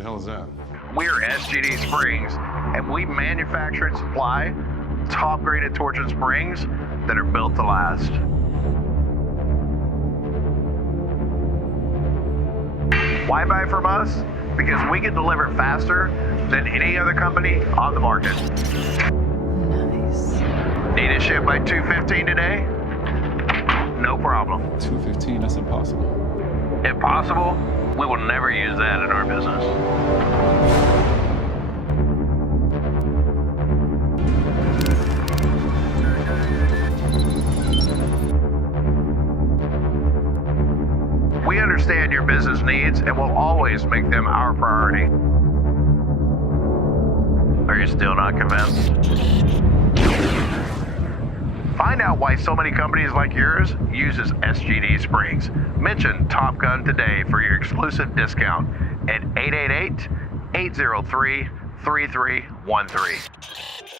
the hell is that? We're SGD Springs, and we manufacture and supply top-graded torsion springs that are built to last. Why buy from us? Because we can deliver faster than any other company on the market. Nice. Need it shipped by 2:15 today? No problem. 215, that's impossible. If possible, we will never use that in our business. We understand your business needs and will always make them our priority. Are you still not convinced? Find out why so many companies like yours uses SGD Springs. Mention Top Gun today for your exclusive discount at 888-803-3313.